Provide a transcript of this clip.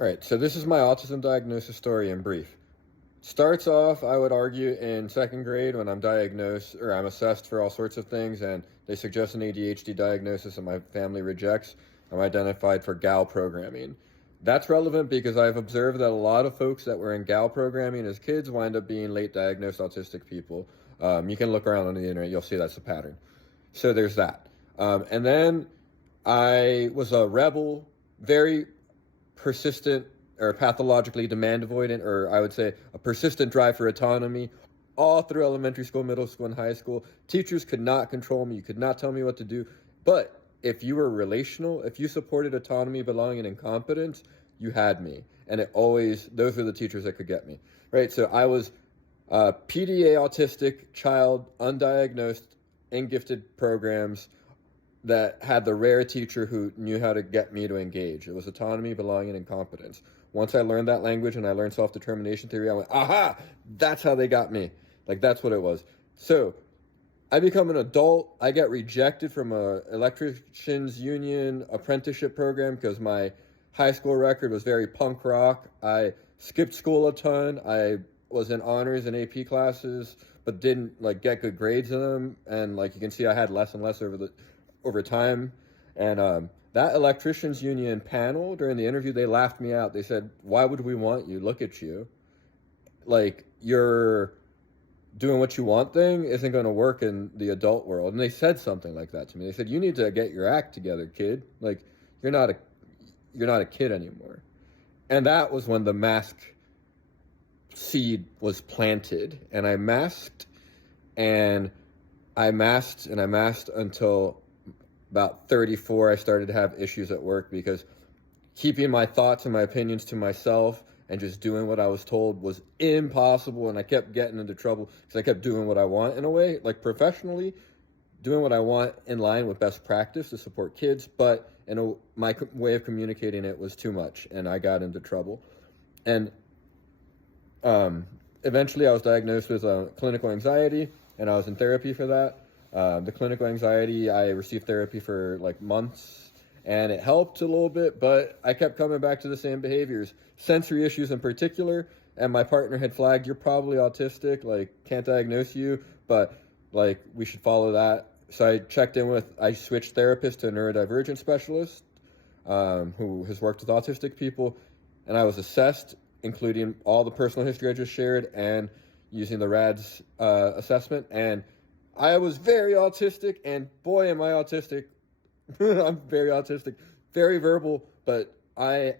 All right, so this is my autism diagnosis story in brief. Starts off, I would argue, in second grade when I'm diagnosed or I'm assessed for all sorts of things, and they suggest an ADHD diagnosis, and my family rejects. I'm identified for GAL programming. That's relevant because I've observed that a lot of folks that were in GAL programming as kids wind up being late diagnosed autistic people. You can look around on the internet, you'll see that's a pattern. So there's that. And then I was a rebel, very persistent or pathologically demand avoidant, or I would say a persistent drive for autonomy all through elementary school, middle school, and high school. Teachers could not control me. You could not tell me what to do. But if you were relational, if you supported autonomy, belonging, and competence, you had me. And it always, those were the teachers that could get me. Right? So I was a PDA autistic child, undiagnosed, in gifted programs that had the rare teacher who knew how to get me to engage. It was autonomy, belonging, and competence. Once I learned that language and I learned self-determination theory, I went, aha, that's how they got me. Like, that's what it was. So I become an adult. I get rejected from a electricians union apprenticeship program because my high school record was very punk rock. I skipped school a ton. I was in honors and AP classes, but didn't like get good grades in them. And like you can see, I had less and less over time. And that electricians union panel during the interview, they laughed me out. They said, why would we want you? Look at you. Like, you're doing what you want thing isn't going to work in the adult world. And they said something like that to me. They said, you need to get your act together, kid. Like, you're not a kid anymore. And that was when the mask seed was planted. And I masked and I masked and I masked until about 34. I started to have issues at work because keeping my thoughts and my opinions to myself and just doing what I was told was impossible. And I kept getting into trouble because I kept doing what I want in a way, like professionally, doing what I want in line with best practice to support kids. But my way of communicating it was too much, and I got into trouble. And eventually I was diagnosed with clinical anxiety, and I was in therapy for that. The clinical anxiety, I received therapy for like months, and it helped a little bit, but I kept coming back to the same behaviors, sensory issues in particular. And my partner had flagged, you're probably autistic, like can't diagnose you, but like we should follow that. So I switched therapists to a neurodivergent specialist who has worked with autistic people, and I was assessed, including all the personal history I just shared and using the RADS assessment. And I was very autistic, and boy, am I autistic. I'm very autistic, very verbal, but I